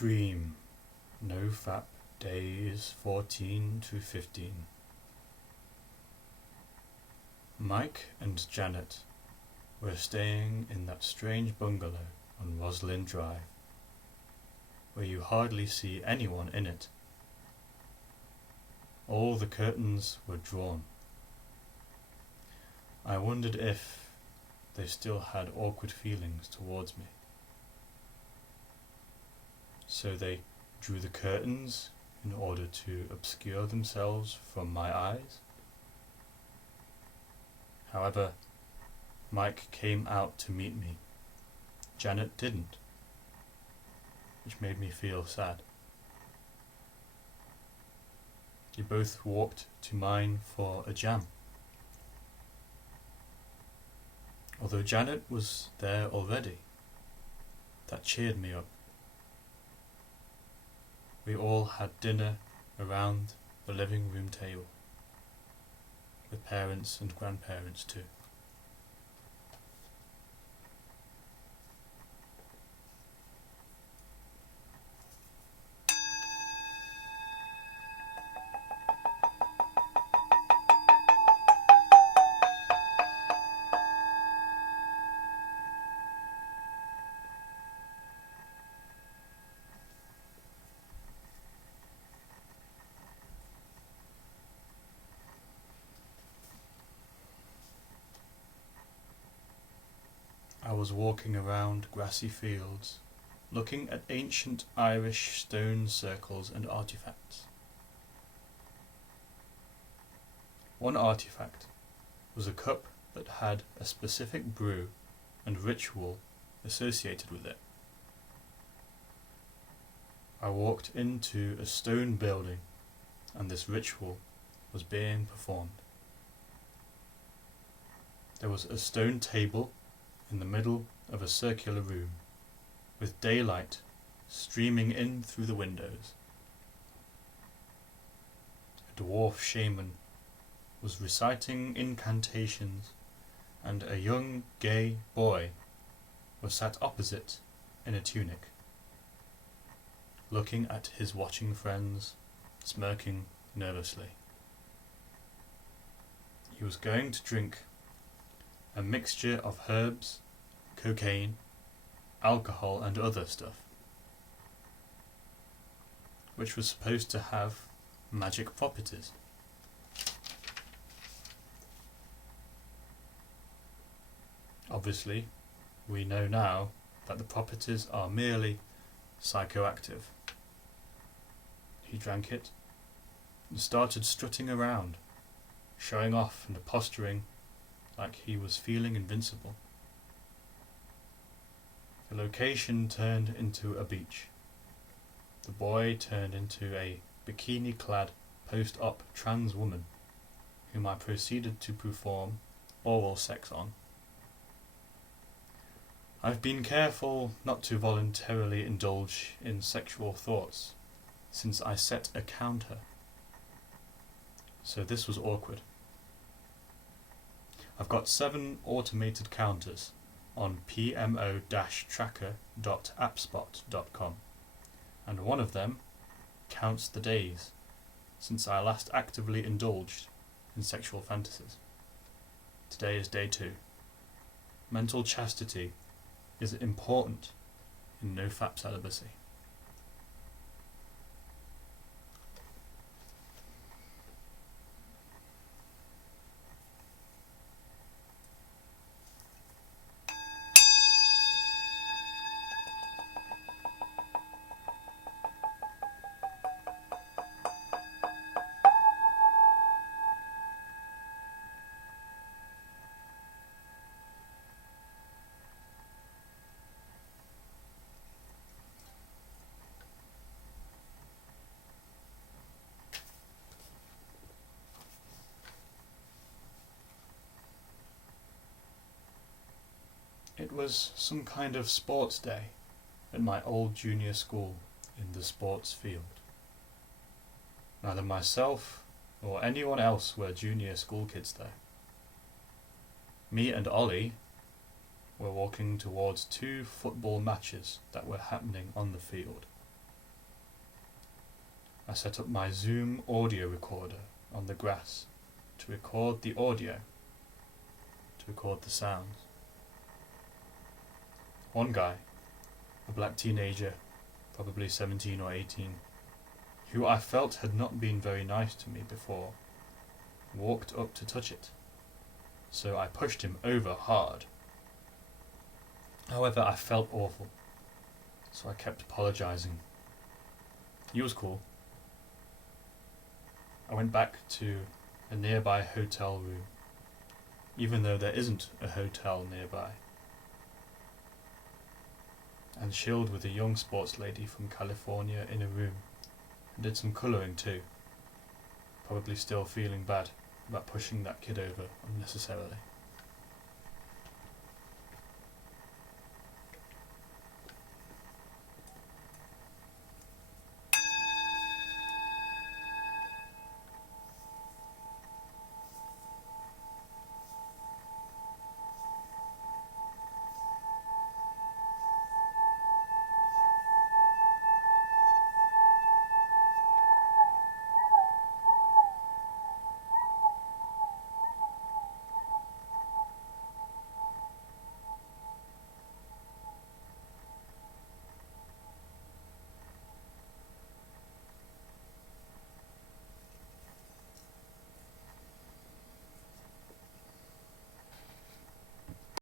Dream. NoFap days 14 to 15. Mike and Janet were staying in that strange bungalow on Roslyn Drive, where you hardly see anyone in it. All the curtains were drawn. I wondered if they still had awkward feelings towards me. So they drew the curtains in order to obscure themselves from my eyes. However, Mike came out to meet me. Janet didn't, which made me feel sad. They both walked to mine for a jam. Although Janet was there already, that cheered me up. We all had dinner around the living room table, with parents and grandparents too. I was walking around grassy fields, looking at ancient Irish stone circles and artifacts. One artifact was a cup that had a specific brew and ritual associated with it. I walked into a stone building, and this ritual was being performed. There was a stone table in the middle of a circular room, with daylight streaming in through the windows. A dwarf shaman was reciting incantations, and a young gay boy was sat opposite in a tunic, looking at his watching friends, smirking nervously. He was going to drink a mixture of herbs, cocaine, alcohol and other stuff, which was supposed to have magic properties. Obviously, we know now that the properties are merely psychoactive. He drank it and started strutting around, showing off and posturing like he was feeling invincible. The location turned into a beach. The boy turned into a bikini-clad post-op trans woman, whom I proceeded to perform oral sex on. I've been careful not to voluntarily indulge in sexual thoughts since I set a counter, so this was awkward. I've got 7 automated counters on pmo-tracker.appspot.com, and one of them counts the days since I last actively indulged in sexual fantasies. Today is day 2. Mental chastity is important in NoFap celibacy. It was some kind of sports day at my old junior school in the sports field. Neither myself or anyone else were junior school kids there. Me and Ollie were walking towards 2 football matches that were happening on the field. I set up my Zoom audio recorder on the grass to record the audio, to record the sounds. One guy, a black teenager, probably 17 or 18, who I felt had not been very nice to me before, walked up to touch it, so I pushed him over hard. However, I felt awful, so I kept apologising. He was cool. I went back to a nearby hotel room, even though there isn't a hotel nearby, and chilled with a young sports lady from California in a room, and did some colouring too, probably still feeling bad about pushing that kid over unnecessarily.